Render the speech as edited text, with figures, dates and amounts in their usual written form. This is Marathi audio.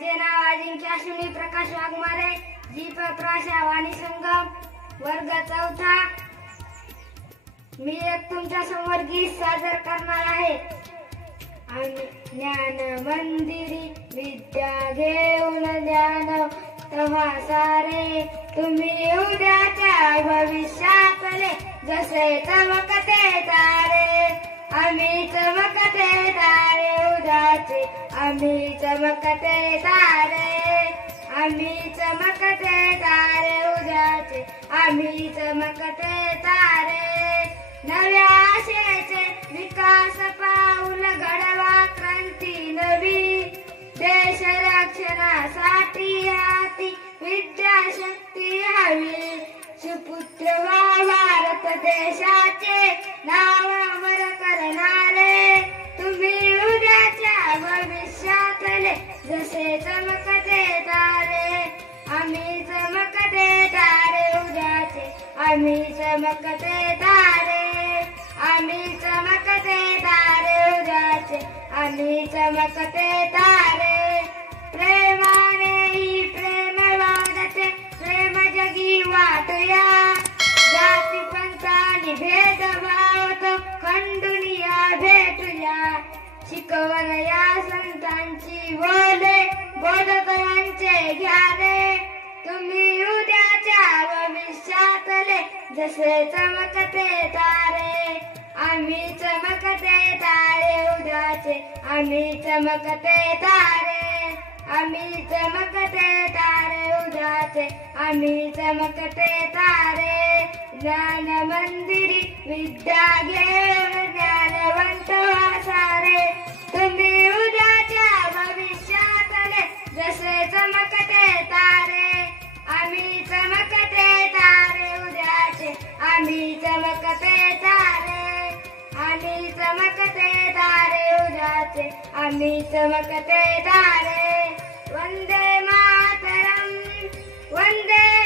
माझे नाव अजिंक्य अश्विनी प्रकाश वाघमारे, जी प्राशा वाणी संगम, वर्ग 4. मी एक तुमच्या समोर गीत सादर करणार आहे. ज्ञान मंदिरी विद्या घेऊन ज्ञान तेव्हा सारे, तुम्ही उद्याच्या भविष्यातले जसे चमकते तारे. आम्ही चमकते तारे उद्याचे, आम्ही चमकते तारे. आम्ही चमकते तारे उद्याचे, आम्ही चमकते तारे. नव्या आशेचे विकास पाऊल घडवा, क्रांती नवी. देश रक्षणासाठी हाती विद्याशक्ती हवी. सुपुत्र व्हा भारत देशाचे नाव अमर करणारे. तुम्ही उद्याच्या भविष्यातले जसे चमकते तारे. आम्ही चमकते तारे उद्याचे, आम्ही चमकते तारे. आम्ही चमकते तारे उद्याचे, आम्ही चमकते तारे. प्रेमाने ही प्रेम वाढते, प्रेम जगी वाटूया. जाती पंथानी भेदभाव तो खंडूनिया भेटूया. शिकवण या संतांची बोले, बोधकरांचे ज्ञाने. तुम्ही उद्याच्या भविष्यातले जसे चमकते तारे. आम्ही चमकते तारे उद्याचे, आम्ही चमकते तारे. आम्ही चमकते तारे उद्याचे, आम्ही चमकते तारे. ज्ञान मंदिरी विद्या घेऊन ज्ञानवंत व्हा सारे. तुम्ही उद्याच्या भविष्यातले जसे चमकते तारे. आम्ही चमकते तारे उद्याचे, आम्ही चमकते तारे. आम्ही चमकते तारे उद्याचे, आम्ही चमकते तारे. वंदे मातरम, वंदे